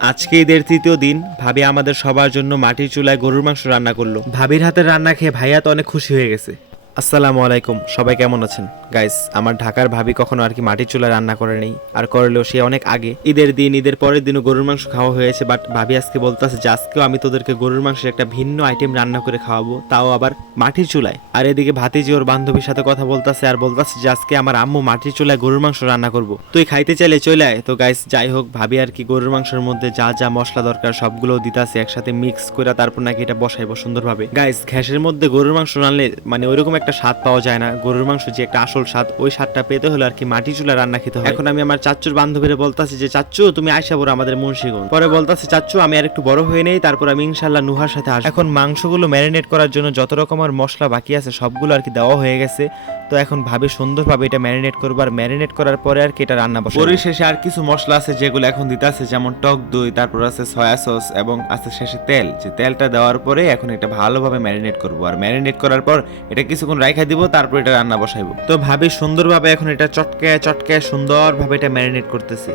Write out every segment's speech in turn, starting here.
আজকে ঈদের তৃতীয় দিন ভাবি আমাদের সবার জন্য মাটির চুলায় গরুর মাংস রান্না করল। ভাবির হাতের রান্না খেয়ে ভাইয়া তো অনেক খুশি হয়ে গেছে। আসসালামু আলাইকুম সবাই কেমন আছেন? গাইস আমার ঢাকার ভাবি কখনো আর কি মাটির চুলায় রান্না করে নেই। আর করলেও সে অনেক আগে। ঈদের দিন, ঈদের পরের দিনও গরুর মাংস খাওয়া হয়েছে বাট ভাবি আজকে বলতেছে যে আজকেও আমি তোদেরকে গরুর মাংসের একটা ভিন্ন আইটেম রান্না করে খাওয়াবো, তাও আবার মাটির চুলায়। আর এদিকে ভাতিজি ওর বান্ধবীর সাথে কথা বলতাছে আর বলতাছে যে আজকে আমার আম্মু মাটির চুলায় গরুর মাংস রান্না করব। তুই খাইতে চাইলে চলে আয়। তো গাইস যাই হোক, ভাবি আর কি গরুর মাংসের মধ্যে যা যা মশলা দরকার সবগুলো দিতাছে, একসাথে মিক্স করে তারপর নাকি এটা বসাইবো সুন্দরভাবে। গাইস ঘ্যাসের মধ্যে গরুর মাংস রানলে মানে ওইরকম একটা স্বাদ পাওয়া যায় না। গরুর মাংস যে একটা আসল স্বাদ ওই স্বাদটা পেতে হলে আর কি মাটি চুলা রান্না খেতে হয়। এখন আমি আমার চাচ্চুর বান্ধবীরে বলতাছি যে চাচ্চু তুমি আইসা বড় আমাদের মুন্সিগঞ্জ। পরে বলতাছে চাচ্চু আমি আর একটু বড় হয়ে নেই তারপর আমি ইনশাল্লাহ নুহার সাথে আসব। এখন মাংসগুলো ম্যারিনেট করার জন্য যত রকমের মশলা বাকি আছে সবগুলো আর কি দেওয়া হয়ে গেছে। তো এখন ভাবে সুন্দরভাবে এটা ম্যারিনেট করব। আর ম্যারিনেট করার পরে আর কি এটা রান্না বসে পরিশেষে আর কিছু মশলা আছে যেগুলো এখন দিতে আছে যেমন টক দই তারপর আছে সয়া সস এবং আছে শেষে তেল। যে তেলটা দেওয়ার পরে এখন এটা ভালোভাবে ম্যারিনেট করব। আর ম্যারিনেট করার পর এটা কিছুক্ষণ রাইখা দিব তারপর এটা রান্না বসাইবো। তো ভাবি সুন্দরভাবে এখন এটা চটকে চটকে সুন্দরভাবে এটা ম্যারিনেট করতেছে।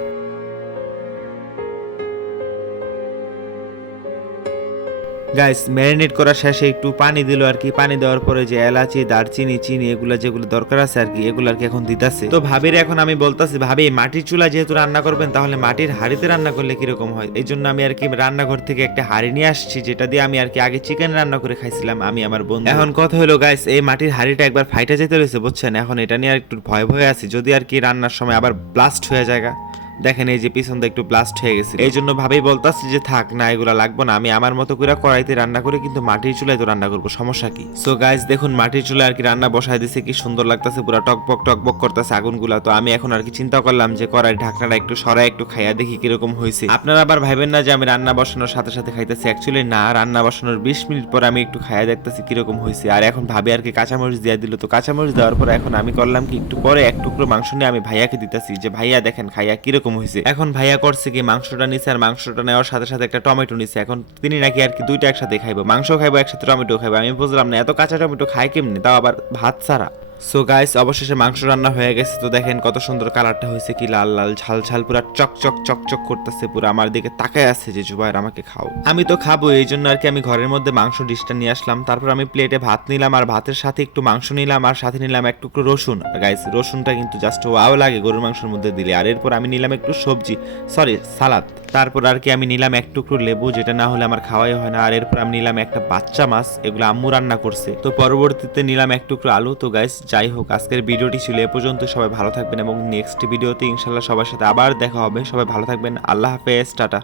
গাইস ম্যারিনেট করার শেষে একটু পানি দিল আর কি। পানি দেওয়ার পরে যে এলাচি, দারচিনি, চিনি, এগুলা যেগুলো দরকার আছে আর কি এগুলো আর কি এখন দিতাছে। তো ভাবির এখন আমি বলতাছি, ভাবি, মাটির চুলা যেহেতু রান্না করবেন, তাহলে মাটির হাড়িতে রান্না করলে কীরকম হয়? এই জন্য আমি আর কি রান্নাঘর থেকে একটা হাড়ি নিয়ে আসছি, যেটা দিয়ে আমি আর কি আগে চিকেন রান্না করে খাইছিলাম, আমি আমার বন্ধু। এখন কথা হলো গাইস এই মাটির হাড়িটা একবার ফাইটা যেতে রয়েছে, বুঝছেন? এখন এটা নিয়ে আর একটু ভয় ভয়ে আছি, যদি আর কি রান্নার সময় আবার ব্লাস্ট হয়ে যায় দেখেন এই যে পিছন দিয়ে একটু ব্লাস্ট হয়ে গেছে এই জন্য ভাবেই বলতাছি যে থাক, না, এগুলা লাগবো না। আমি আমার মতো করে কড়াইতে রান্না করে কিন্তু মাটির চুলায় তো রান্না করব, সমস্যা কি? সো গাইস দেখুন, মাটির চুলায় আর কি রান্না বসায় দিছে, কি সুন্দর লাগতেছে, পুরো টকবক টকবক করতেছে আগুনগুলা। তো আমি এখন আর কি চিন্তা করলাম যে কড়াই ঢাকনাটা একটু সরাই, একটু খাইয়া দেখি কীরকম হয়েছে আপনারা আবার ভাবেন না যে আমি রান্না বসানোর সাথে সাথে খাইতেছি? অ্যাকচুয়ালি না, রান্না বসানোর বিশ মিনিট পর আমি একটু খাইয়া দেখতেছি কীরকম হয়েছে আর এখন ভাবি আর কি কাঁচামরিচ দিয়ে দিল। তো কাঁচামরিচ দেওয়ার পর এখন আমি করলাম কি, একটু পরে এক টুকরো মাংস নিয়ে আমি ভাইয়াকে দিতেছি যে, ভাইয়া দেখেন, খাইয়া কীরকম হয়েছে। এখন ভাইয়া করছে কি, মাংসটা নিছে আর মাংসটা নেওয়ার সাথে সাথে একটা টমেটো নিছে। এখন তিনি নাকি আর কি দুইটা একসাথে খাইবো। মাংস খাইবো, একসাথে টমেটো খাইবো। আমি বুঝলাম না, এত কাঁচা টমেটো খায় কেমনি? তাও আবার ভাত ছাড়া। সো গাইস অবশেষে মাংস রান্না হয়ে গেছে। তো দেখেন কত সুন্দর কালারটা হয়েছে, কি লাল লাল, ঝাল ঝাল, পুরা চকচক চকচক করতেছে, পুরো আমার দিকে তাকায় আছে যে জুবাইর আমাকে খাও। আমি তো খাব, এই জন্য আর কি আমি ঘরের মধ্যে মাংস ডিশটা নিয়ে আসলাম। তারপর আমি প্লেটে ভাত নিলাম আর ভাতের সাথে একটু মাংস নিলাম আর সাথে নিলাম এক টুকরো রসুন। গাইস রসুনটা কিন্তু জাস্ট ওয়াও লাগে গরুর মাংসের মধ্যে দিলে। আর এরপর আমি নিলাম একটু সবজি সরি সালাদ। তারপর আর কি আমি নিলাম এক টুকরো লেবু, যেটা না হলে আমার খাওয়াই হয় না। আর এরপর আমি নিলাম একটা বাচ্চা মাছ, এগুলো আম্মু রান্না করছে। তো পরবর্তীতে নিলাম এক টুকরো আলু। তো গাইস যাই হোক, আজকের ভিডিওটি ছিল এ পর্যন্ত। সবাই ভালো থাকবেন এবং নেক্সট ভিডিওতে ইনশাল্লাহ সবার সাথে আবার দেখা হবে। সবাই ভালো থাকবেন। আল্লাহ হাফেজ, টাটা।